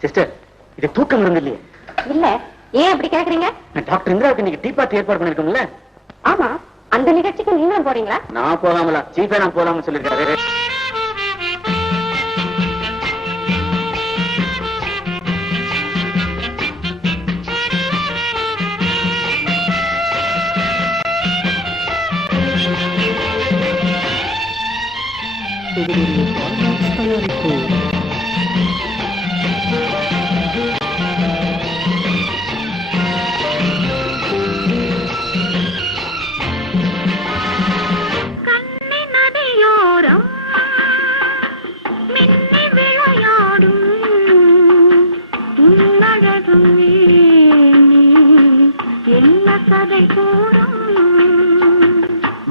Sister இது தூக்கம் மருந்து இல்லையே இல்ல ஏன் அப்படி கேக்குறீங்க? நான் டாக்டர் இந்திராவுக்கு இன்னைக்கு டீ பார்ட்டி ஏற்பாடு பண்ணிருக்கோம்ல ஆமா அந்த நிகழ்ச்சிக்கு நீங்களும் போறீங்களா? நான் போகாமல சீஃபே நான் போலாம்னு சொல்லிருக்காரு கண்ணி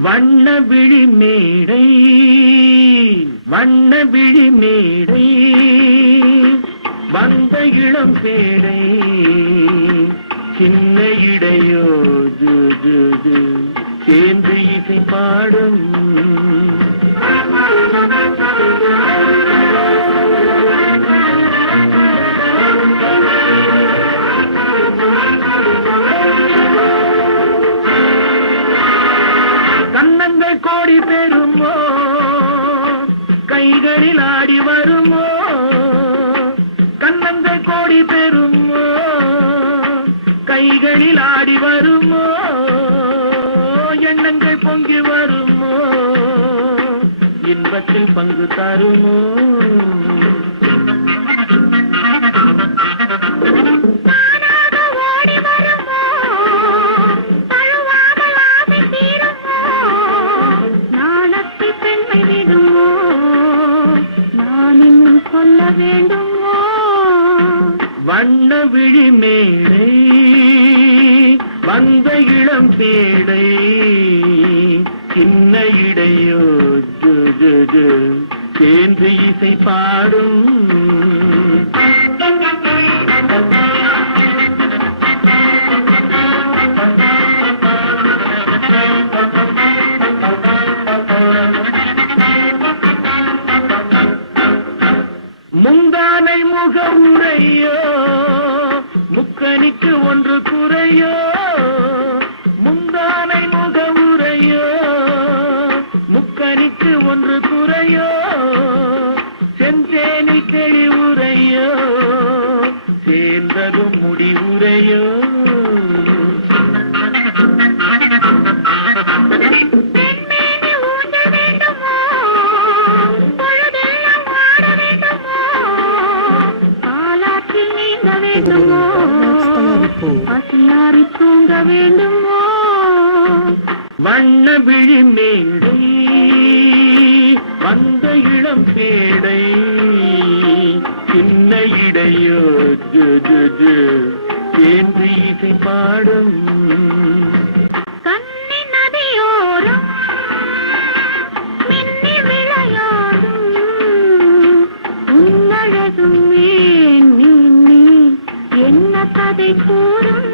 வண்ண விழி மேடை வண்ண விழி மேடை வந்த இளம் பேடை சின்ன இடையோ ஜு, ஜு, சேர்ந்து இசை பாடும் கைகளில் ஆடி வருமோ? கன்னங்கள் கோடி பெறுமோ? கைகளில் ஆடி வருமோ? எண்ணங்கள் பொங்கி வருமோ? இன்பத்தில் பங்கு தருமோ? வண்ண விழி மேடை வந்த இளம் பேடை சின்ன இடையோ சேர்ந்து இசை பாடும் முந்தானை முக உரையோ முக்கணிக்கு ஒன்று குறையோ? முந்தானை முக உரையோ முக்கணிக்கு ஒன்று குறையோ? செஞ்சேனில் தெளிவுரையோ? சேர்ந்ததும் முடிவுரையோ? பசியாரி தூங்க வேண்டுமோ வண்ண விழி மேடை வந்த இளம் பேடை சின்ன இடையோ ஜு, ஜு, ஜு, சேர்ந்து இசை பாடும். கதை கூறும்